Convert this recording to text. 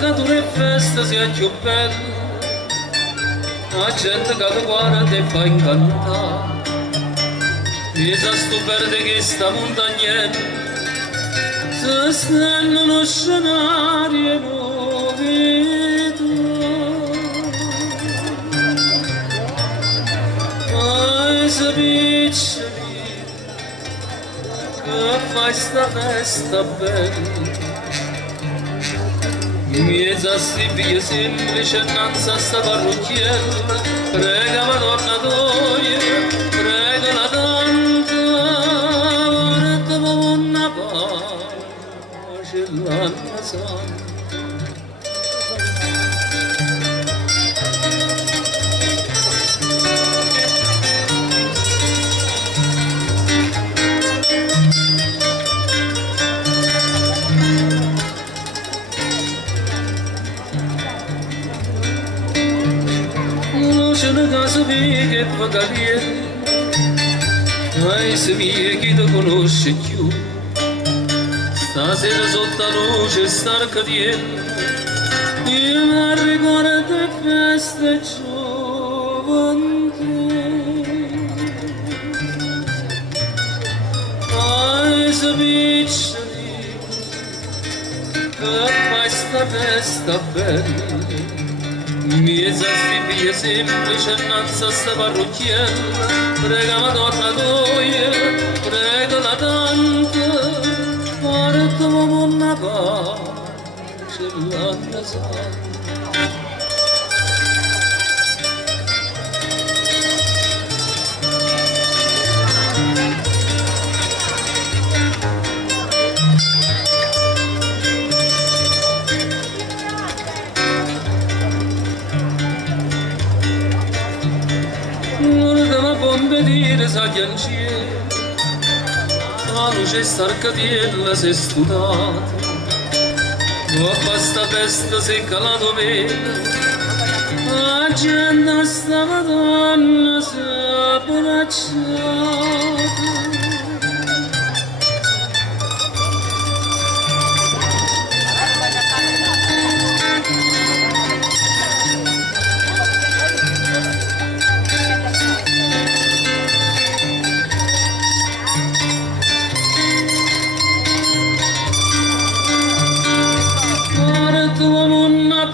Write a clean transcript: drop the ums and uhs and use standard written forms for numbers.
che le feste sia più belle, la gente che ti guarda e fa incantare. Pesa sto verde che sta montagnetta, se stanno uno scenario nuovo. Ma se piccioli, che fai sta festa bella, mezza stipia semplice innanzi a sta parrucchiella, prega Madonna Doia, prega la tanta, porta una pace l'anima santa. Casa mia che fa caliente, paese mia chi ti conosce più, stasera sotto la luce star cadiente, io mi ricordo le feste gioventù. Paese piccoli, che fai sta festa bella, mezza stipia semplice innanzi a sta parrucchiella, prega Madonna Doia, prega la tanta, portami una pace l'anima santa. Dire sa chianciere, la luce starcatiella si è studata, dopo sta festa si è calato bene, la gente sta Madonna si è abbracciata. Una